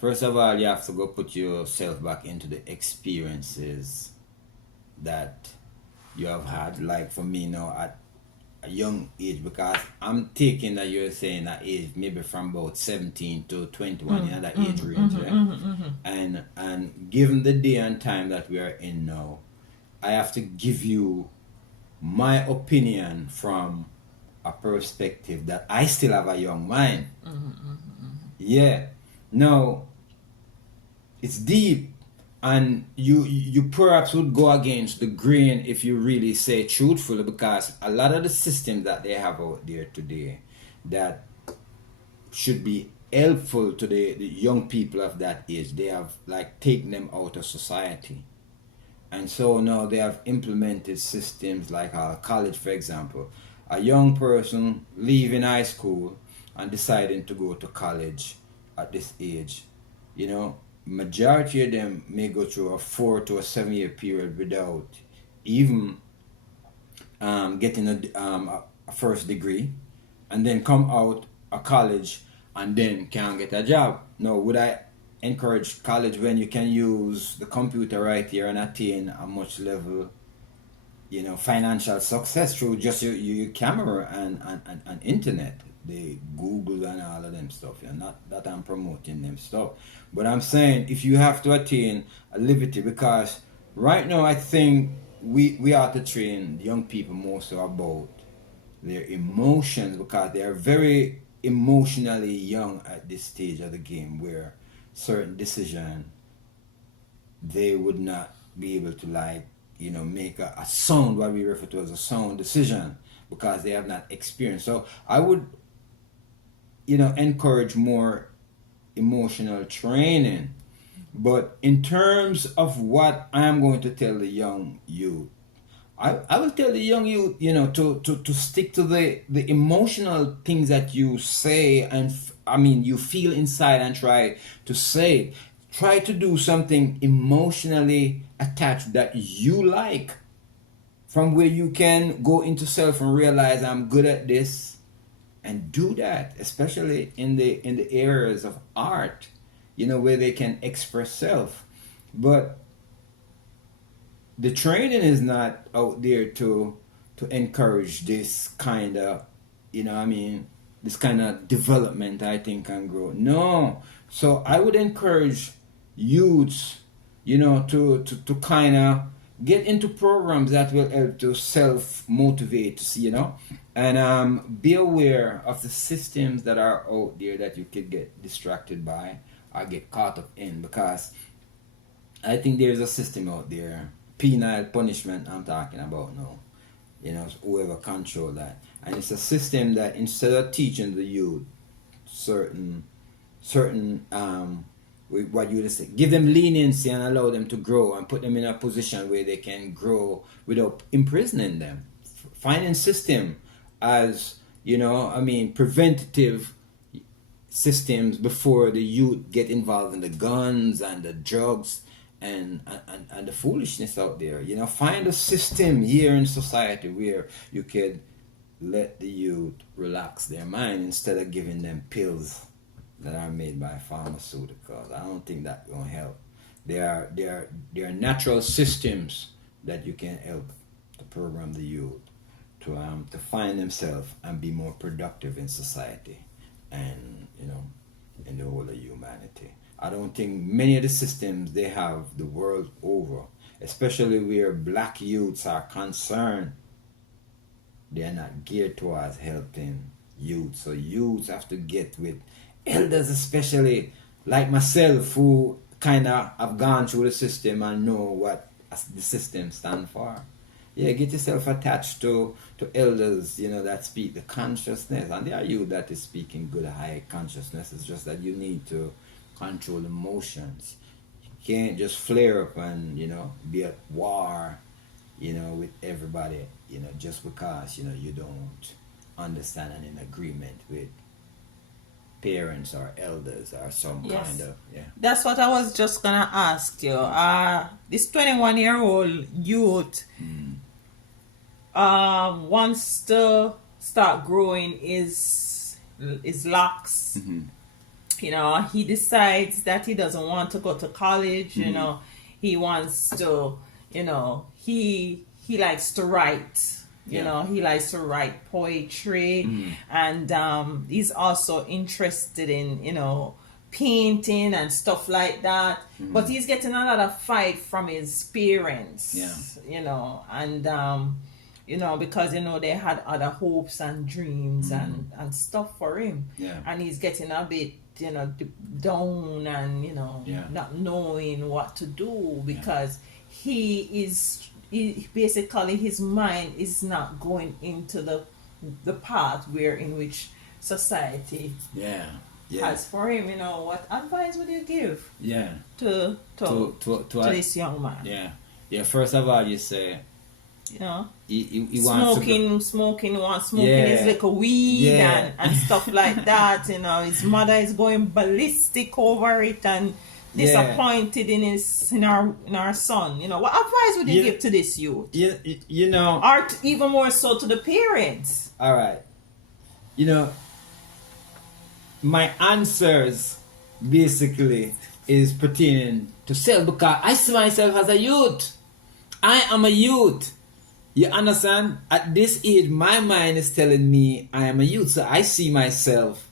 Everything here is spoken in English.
First of all, you have to go put yourself back into the experiences that you have had. Like for me now at a young age, because I'm taking that you're saying that age maybe from about 17 to 21 in that age range, yeah? And given the day and time that we are in now, I have to give you my opinion from a perspective that I still have a young mind. Yeah. Now, it's deep, and you perhaps would go against the grain if you really say truthfully, because a lot of the systems that they have out there today that should be helpful to the young people of that age, they have like taken them out of society. And so now they have implemented systems like college, for example. A young person leaving high school and deciding to go to college at this age, you know, majority of them may go through a 4 to 7 year period without even getting a first degree, and then come out of college and then can't get a job. Now, would I encourage college when you can use the computer right here and attain a much level, financial success through just your camera and internet, the Google and all of them stuff. Yeah, not that I'm promoting them stuff, but I'm saying if you have to attain a liberty, because right now I think we ought to train young people more so about their emotions, because they are very emotionally young at this stage of the game where certain decision they would not be able to make a sound, what we refer to as a sound decision, because they have not experienced. So I would encourage more emotional training. But in terms of what I'm going to tell the young youth, I will tell the young youth, to stick to the emotional things that you say and you feel inside, and try to say it. Try to do something emotionally attached that you like, from where you can go into self and realize I'm good at this, and do that, especially in the areas of art, where they can express self. But the training is not out there to encourage this kind of, this kind of development, I think, and growth. No. So I would encourage youths, to kind of get into programs that will help to self motivate, and be aware of the systems that are out there that you could get distracted by or get caught up in, because I think there's a system out there, penal punishment I'm talking about now. Whoever control that. And it's a system that instead of teaching the youth certain what you would say, give them leniency and allow them to grow and put them in a position where they can grow without imprisoning them. Finding system as preventative systems before the youth get involved in the guns and the drugs and the foolishness out there. Find a system here in society where you could let the youth relax their mind instead of giving them pills that are made by pharmaceuticals. I don't think that will help. There are natural systems that you can help to program the youth to find themselves and be more productive in society, and in the whole of humanity. I don't think many of the systems they have the world over, especially where black youths are concerned, they are not geared towards helping youth. So youths have to get with elders, especially like myself, who kind of have gone through the system and know what the system stand for. Yeah, get yourself attached to elders, that speak the consciousness, and they are you that is speaking good high consciousness. It's just that you need to control emotions. You can't just flare up and be at war, with everybody, just because you don't understand and in agreement with parents or elders or some kind Yes. of, yeah. That's what I was just gonna ask you. This 21-year-old youth wants to start growing his locks. you know, he decides that he doesn't want to go to college, you know, he wants to, you know, he likes to write. You Yeah. know, he likes to write poetry, and he's also interested in, you know, painting and stuff like that. But he's getting a lot of fight from his parents, Yeah. you know, and you know, because you know they had other hopes and dreams and stuff for him, Yeah. and he's getting a bit, you know, down and, you know, Yeah. not knowing what to do because he basically his mind is not going into the path where in which society Yeah. Yeah. has for him. You know, what advice would you give Yeah. to To this young man? yeah. Yeah. First of all, you say You know, he wants to smoking Yeah. his little weed Yeah. and stuff like that. You know, his mother is going ballistic over it and disappointed in our son. You know, what advice would you Yeah. give to this youth? you know. Or even more so to the parents? All right. You know, my answers basically is pertaining to self because I see myself as a youth. I am a youth. You understand? At this age, my mind is telling me I am a youth, so I see myself